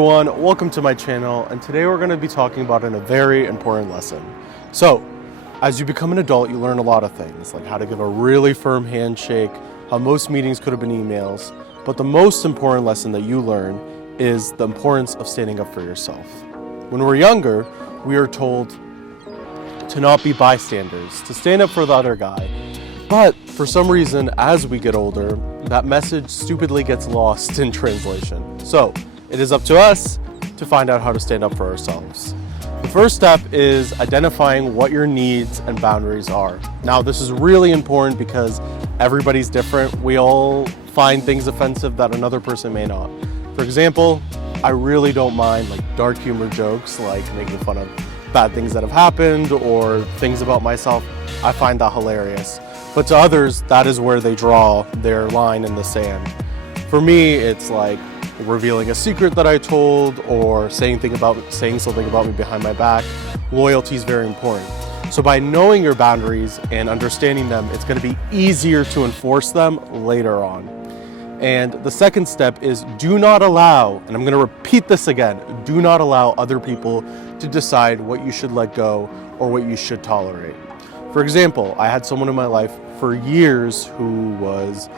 Everyone, welcome to my channel, and today we're going to be talking about a very important lesson. So, as you become an adult, you learn a lot of things, like how to give a really firm handshake, how most meetings could have been emails, but the most important lesson that you learn is the importance of standing up for yourself. When we're younger, we are told to not be bystanders, to stand up for the other guy. But for some reason, as we get older, that message stupidly gets lost in translation. So, it is up to us to find out how to stand up for ourselves. The first step is identifying what your needs and boundaries are. Now, this is really important because everybody's different. We all find things offensive that another person may not. For example, I really don't mind dark humor jokes, like making fun of bad things that have happened or things about myself. I find that hilarious. But to others, that is where they draw their line in the sand. For me, it's like revealing a secret that I told or saying something about me behind my back. Loyalty is very important. So by knowing your boundaries and understanding them, it's going to be easier to enforce them later on. And the second step is do not allow, and I'm going to repeat this again, do not allow other people to decide what you should let go or what you should tolerate. For example, I had someone in my life for years who was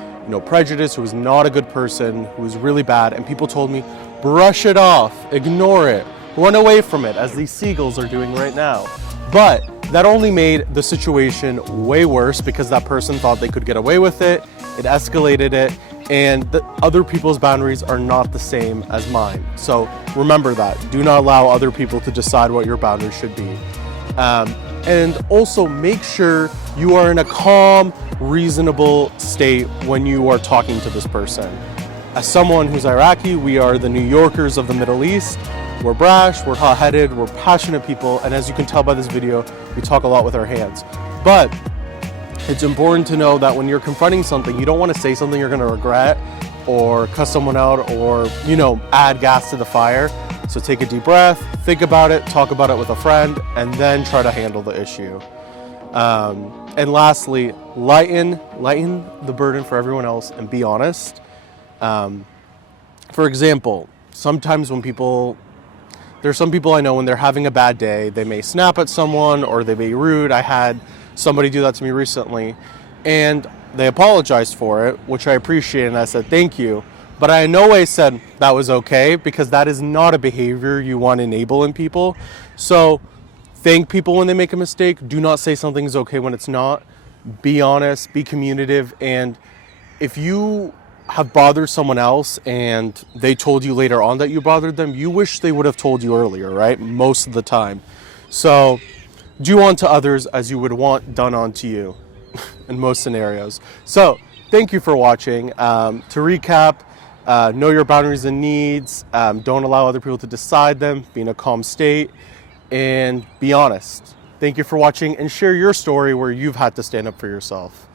prejudiced, who was not a good person, who was really bad, and people told me, brush it off, ignore it, run away from it, as these seagulls are doing right now. But that only made the situation way worse because that person thought they could get away with it, it escalated it, and the other people's boundaries are not the same as mine. So remember that. Do not allow other people to decide what your boundaries should be. And also make sure you are in a calm, reasonable state when you are talking to this person. As someone who's Iraqi, we are the New Yorkers of the Middle East. We're brash, we're hot-headed, we're passionate people, and as you can tell by this video, we talk a lot with our hands. But it's important to know that when you're confronting something, you don't want to say something you're going to regret or cuss someone out or, add gas to the fire. So take a deep breath, think about it, talk about it with a friend, and then try to handle the issue. And lastly, lighten the burden for everyone else and be honest. For example, sometimes there's some people I know when they're having a bad day, they may snap at someone or they may be rude. I had somebody do that to me recently, and they apologized for it, which I appreciate, and I said thank you. But I in no way said that was okay, because that is not a behavior you want to enable in people. So thank people when they make a mistake. Do not say something is okay when it's not. Be honest, be communicative, and if you have bothered someone else and they told you later on that you bothered them, you wish they would have told you earlier, right? Most of the time. So do unto others as you would want done unto you in most scenarios. So thank you for watching. To recap, know your boundaries and needs. Don't allow other people to decide them. Be in a calm state and be honest. Thank you for watching, and share your story where you've had to stand up for yourself.